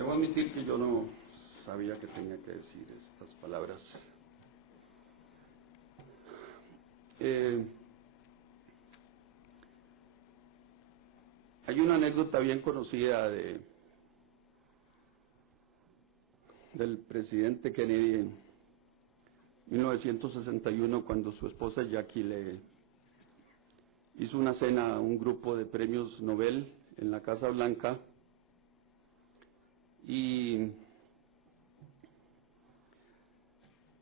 Debo admitir que yo no sabía que tenía que decir estas palabras. Hay una anécdota bien conocida del presidente Kennedy en 1961, cuando su esposa Jackie le hizo una cena a un grupo de premios Nobel en la Casa Blanca, y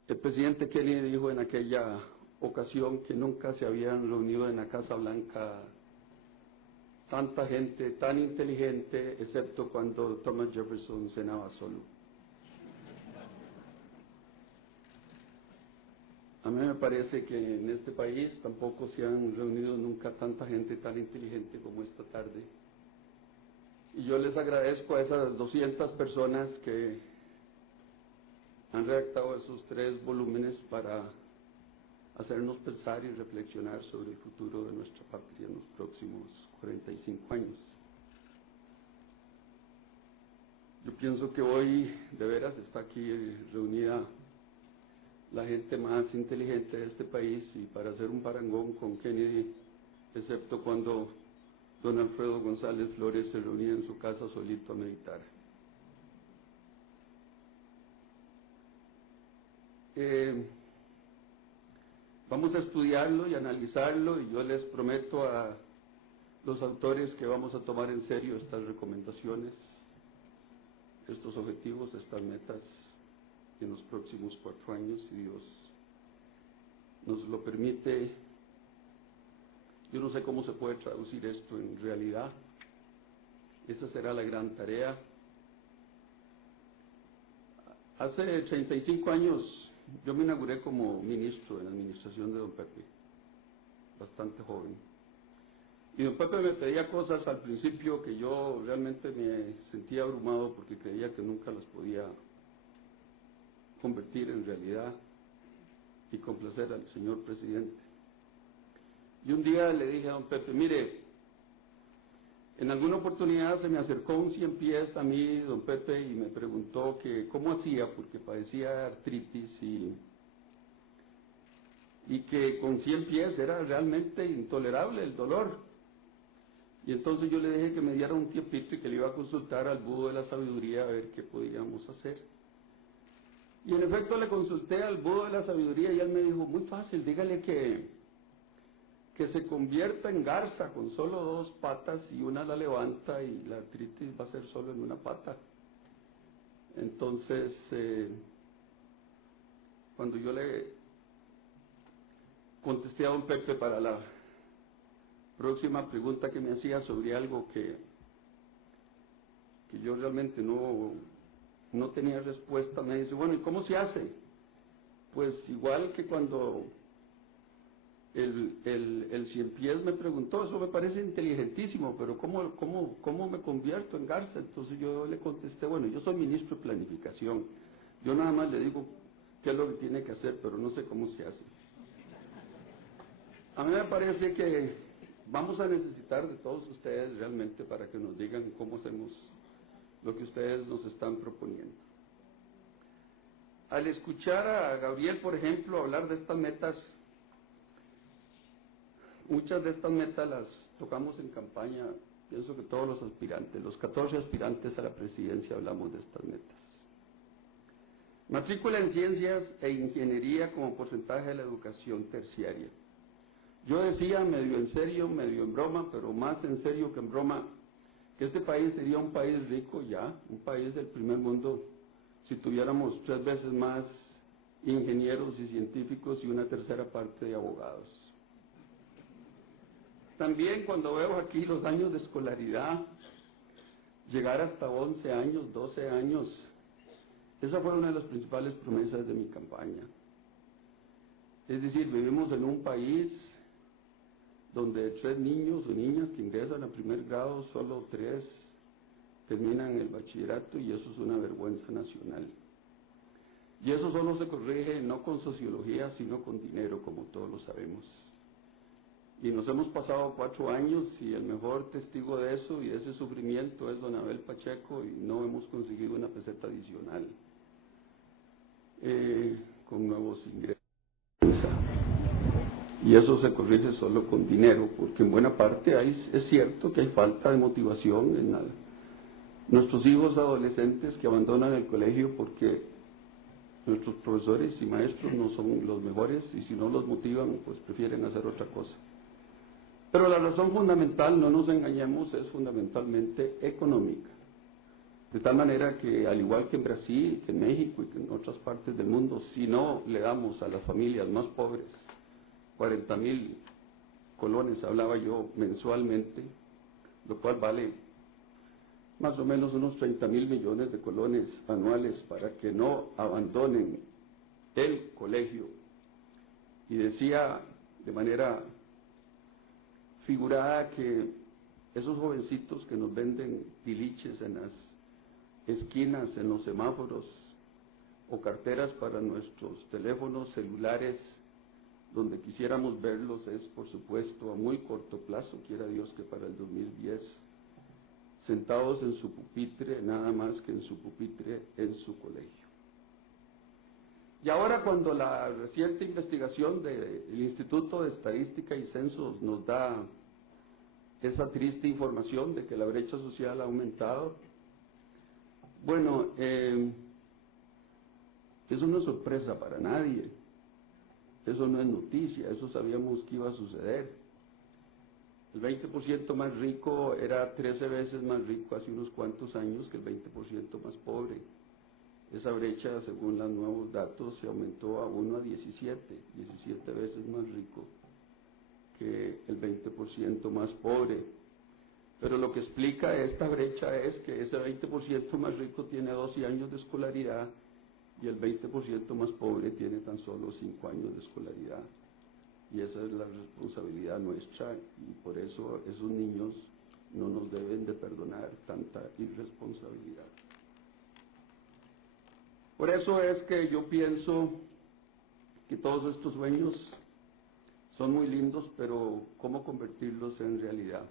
el presidente Kennedy dijo en aquella ocasión que nunca se habían reunido en la Casa Blanca tanta gente tan inteligente, excepto cuando Thomas Jefferson cenaba solo. A mí me parece que en este país tampoco se han reunido nunca tanta gente tan inteligente como esta tarde. Y yo les agradezco a esas 200 personas que han redactado esos 3 volúmenes para hacernos pensar y reflexionar sobre el futuro de nuestra patria en los próximos 45 años. Yo pienso que hoy de veras está aquí reunida la gente más inteligente de este país, y para hacer un parangón con Kennedy, excepto cuando don Alfredo González Flores se reunía en su casa solito a meditar. Vamos a estudiarlo y analizarlo, y yo les prometo a los autores que vamos a tomar en serio estas recomendaciones, estos objetivos, estas metas en los próximos 4 años, si Dios nos lo permite. Yo no sé cómo se puede traducir esto en realidad. Esa será la gran tarea. Hace 35 años yo me inauguré como ministro en la administración de don Pepe, bastante joven. Y don Pepe me pedía cosas al principio que yo realmente me sentía abrumado porque creía que nunca las podía convertir en realidad y complacer al señor presidente. Y un día le dije a don Pepe: mire, en alguna oportunidad se me acercó un 100 pies a mí, don Pepe, y me preguntó que cómo hacía, porque padecía artritis, y que con 100 pies era realmente intolerable el dolor. Y entonces yo le dije que me diera un tiempito y que le iba a consultar al Búho de la Sabiduría a ver qué podíamos hacer. Y en efecto le consulté al Búho de la Sabiduría y él me dijo: muy fácil, dígale que se convierta en garza con solo 2 patas y una la levanta, y la artritis va a ser solo en una pata. Entonces, cuando yo le contesté a don Pepe para la próxima pregunta que me hacía sobre algo que yo realmente no tenía respuesta, me dice: bueno, ¿y cómo se hace? Pues igual que cuando el 100 pies me preguntó, eso me parece inteligentísimo, pero ¿cómo me convierto en garza? Entonces yo le contesté: bueno, yo soy ministro de planificación, yo nada más le digo qué es lo que tiene que hacer, pero no sé cómo se hace. A mí me parece que vamos a necesitar de todos ustedes realmente para que nos digan cómo hacemos lo que ustedes nos están proponiendo. Al escuchar a Gabriel, por ejemplo, hablar de estas metas, muchas de estas metas las tocamos en campaña. Pienso que todos los aspirantes, los 14 aspirantes a la presidencia, hablamos de estas metas. Matrícula en ciencias e ingeniería como porcentaje de la educación terciaria. Yo decía, medio en serio, medio en broma, pero más en serio que en broma, que este país sería un país rico ya, un país del primer mundo, si tuviéramos 3 veces más ingenieros y científicos y una tercera parte de abogados. También cuando veo aquí los años de escolaridad, llegar hasta 11 años, 12 años, esa fue una de las principales promesas de mi campaña. Es decir, vivimos en un país donde de 3 niños o niñas que ingresan a primer grado, solo 3 terminan el bachillerato, y eso es una vergüenza nacional. Y eso solo se corrige no con sociología, sino con dinero, como todos lo sabemos. Y nos hemos pasado 4 años y el mejor testigo de eso y de ese sufrimiento es don Abel Pacheco, y no hemos conseguido una peseta adicional con nuevos ingresos. Y eso se corrige solo con dinero, porque en buena parte es cierto que hay falta de motivación en nuestros hijos adolescentes que abandonan el colegio porque nuestros profesores y maestros no son los mejores, y si no los motivan, pues prefieren hacer otra cosa. Pero la razón fundamental, no nos engañemos, es fundamentalmente económica. De tal manera que, al igual que en Brasil, que en México y que en otras partes del mundo, si no le damos a las familias más pobres 40.000 colones, hablaba yo, mensualmente, lo cual vale más o menos unos 30.000 millones de colones anuales para que no abandonen el colegio. Y decía de manera figurada que esos jovencitos que nos venden tiliches en las esquinas, en los semáforos, o carteras para nuestros teléfonos celulares, donde quisiéramos verlos, es por supuesto a muy corto plazo, quiera Dios que para el 2010, sentados en su pupitre, nada más que en su pupitre en su colegio. Y ahora, cuando la reciente investigación del Instituto de Estadística y Censos nos da esa triste información de que la brecha social ha aumentado, bueno, eso no es sorpresa para nadie, eso no es noticia, eso sabíamos que iba a suceder. El 20% más rico era 13 veces más rico hace unos cuantos años que el 20% más pobre. Esa brecha, según los nuevos datos, se aumentó a 1 a 17 veces más rico que el 20% más pobre. Pero lo que explica esta brecha es que ese 20% más rico tiene 12 años de escolaridad y el 20% más pobre tiene tan solo 5 años de escolaridad. Y esa es la responsabilidad nuestra, y por eso esos niños no nos deben de perdonar tanta irresponsabilidad. Por eso es que yo pienso que todos estos sueños son muy lindos, pero ¿cómo convertirlos en realidad?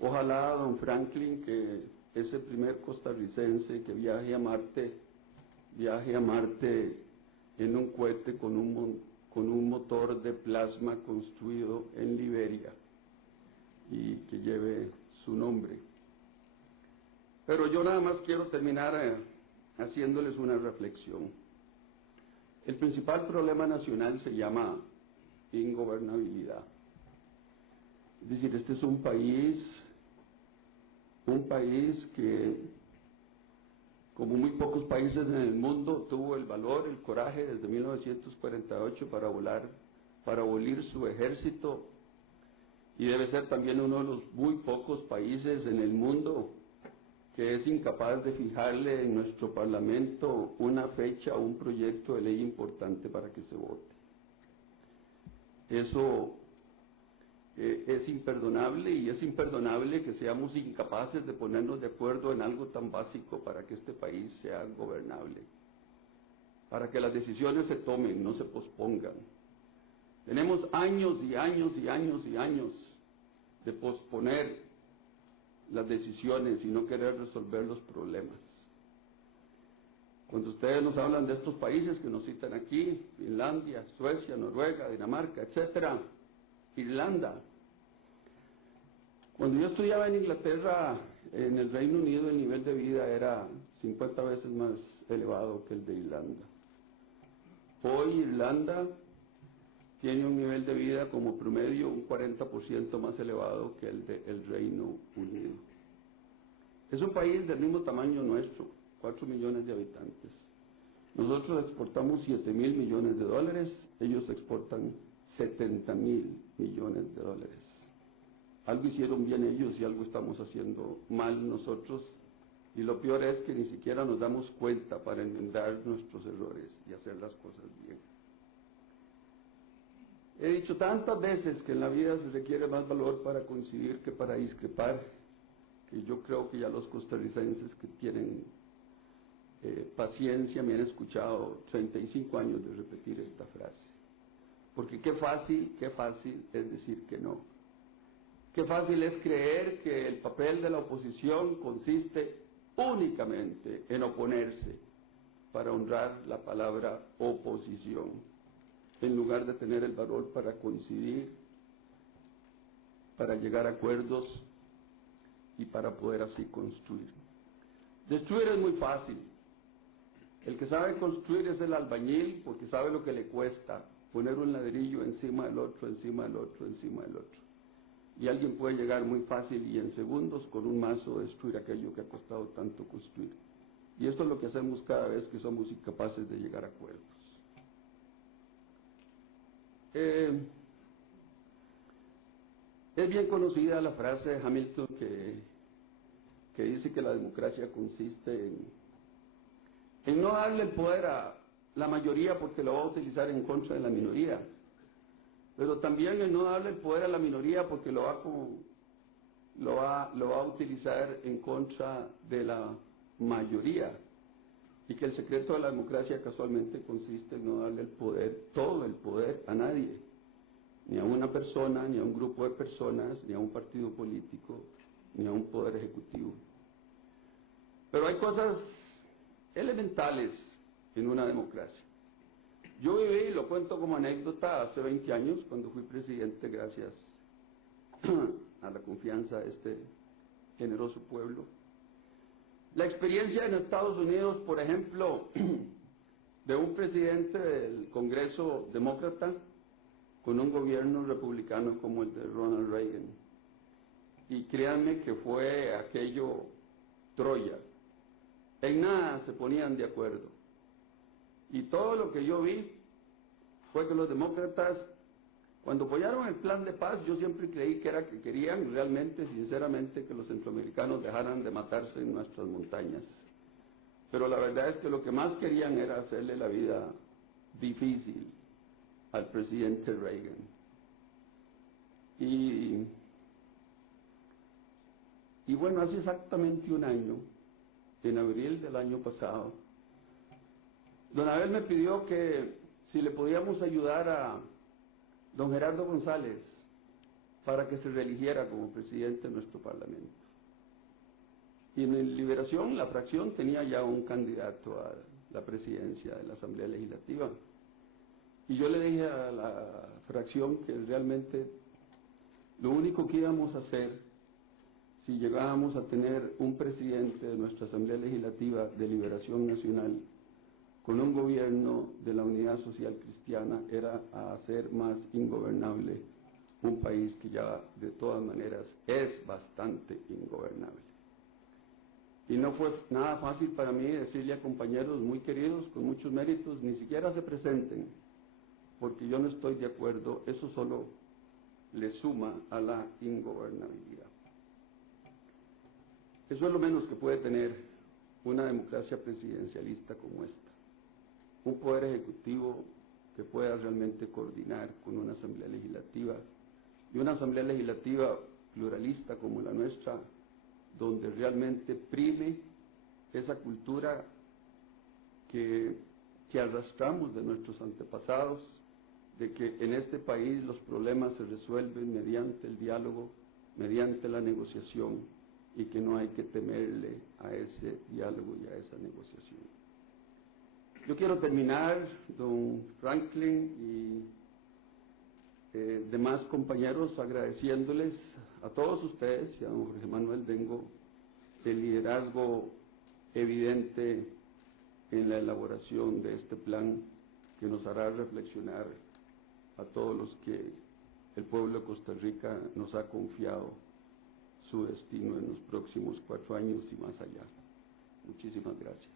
Ojalá don Franklin, que es el primer costarricense que viaje a Marte en un cohete con un motor de plasma construido en Liberia y que lleve su nombre. Pero yo nada más quiero terminar haciéndoles una reflexión. El principal problema nacional se llama ingobernabilidad. Es decir, este es un país que, como muy pocos países en el mundo, tuvo el valor, el coraje desde 1948 para abolir su ejército, y debe ser también uno de los muy pocos países en el mundo que es incapaz de fijarle en nuestro Parlamento una fecha o un proyecto de ley importante para que se vote. Eso es imperdonable, y es imperdonable que seamos incapaces de ponernos de acuerdo en algo tan básico para que este país sea gobernable, para que las decisiones se tomen, no se pospongan. Tenemos años y años y años y años de posponer las decisiones y no querer resolver los problemas. Cuando ustedes nos hablan de estos países que nos citan aquí, Finlandia, Suecia, Noruega, Dinamarca, etcétera, Irlanda. Cuando yo estudiaba en Inglaterra, en el Reino Unido, el nivel de vida era 50 veces más elevado que el de Irlanda. Hoy Irlanda tiene un nivel de vida como promedio un 40% más elevado que el del Reino Unido. Es un país del mismo tamaño nuestro, 4 millones de habitantes. Nosotros exportamos 7.000 millones de dólares, ellos exportan 70.000 millones de dólares. Algo hicieron bien ellos y algo estamos haciendo mal nosotros, y lo peor es que ni siquiera nos damos cuenta para enmendar nuestros errores y hacer las cosas bien. He dicho tantas veces que en la vida se requiere más valor para coincidir que para discrepar, que yo creo que ya los costarricenses que tienen paciencia me han escuchado 35 años de repetir esta frase. Porque qué fácil es decir que no. Qué fácil es creer que el papel de la oposición consiste únicamente en oponerse para honrar la palabra oposición, en lugar de tener el valor para coincidir, para llegar a acuerdos y para poder así construir. Destruir es muy fácil. El que sabe construir es el albañil, porque sabe lo que le cuesta poner un ladrillo encima del otro, encima del otro, encima del otro. Y alguien puede llegar muy fácil y en segundos con un mazo destruir aquello que ha costado tanto construir. Y esto es lo que hacemos cada vez que somos incapaces de llegar a acuerdos. Es bien conocida la frase de Hamilton que dice que la democracia consiste en no darle el poder a la mayoría porque lo va a utilizar en contra de la minoría, pero también en no darle el poder a la minoría porque lo va a utilizar en contra de la mayoría, y que el secreto de la democracia casualmente consiste en no darle el poder, todo el poder, a nadie, ni a una persona, ni a un grupo de personas, ni a un partido político, ni a un poder ejecutivo. Pero hay cosas elementales en una democracia. Yo viví, lo cuento como anécdota, hace 20 años, cuando fui presidente, gracias a la confianza de este generoso pueblo. La experiencia en Estados Unidos, por ejemplo, de un presidente del Congreso demócrata con un gobierno republicano como el de Ronald Reagan. Y créanme que fue aquello Troya. En nada se ponían de acuerdo. Y todo lo que yo vi fue que los demócratas, cuando apoyaron el plan de paz, yo siempre creí que era que querían realmente, sinceramente, que los centroamericanos dejaran de matarse en nuestras montañas. Pero la verdad es que lo que más querían era hacerle la vida difícil al presidente Reagan. Y bueno, hace exactamente un año, en abril del año pasado, don Abel me pidió que si le podíamos ayudar a don Gerardo González para que se reeligiera como presidente de nuestro Parlamento. Y en Liberación, la fracción tenía ya un candidato a la presidencia de la Asamblea Legislativa. Y yo le dije a la fracción que realmente lo único que íbamos a hacer, si llegábamos a tener un presidente de nuestra Asamblea Legislativa de Liberación Nacional con un gobierno de la Unidad Social Cristiana, era a hacer más ingobernable un país que ya de todas maneras es bastante ingobernable. Y no fue nada fácil para mí decirle a compañeros muy queridos, con muchos méritos, ni siquiera se presenten, porque yo no estoy de acuerdo, eso solo le suma a la ingobernabilidad. Eso es lo menos que puede tener una democracia presidencialista como esta. Un poder ejecutivo que pueda realmente coordinar con una asamblea legislativa, y una asamblea legislativa pluralista como la nuestra, donde realmente prime esa cultura que arrastramos de nuestros antepasados, de que en este país los problemas se resuelven mediante el diálogo, mediante la negociación, y que no hay que temerle a ese diálogo y a esa negociación. Yo quiero terminar, don Franklin y demás compañeros, agradeciéndoles a todos ustedes y a don Jorge Manuel Dengo el liderazgo evidente en la elaboración de este plan que nos hará reflexionar a todos los que el pueblo de Costa Rica nos ha confiado su destino en los próximos 4 años y más allá. Muchísimas gracias.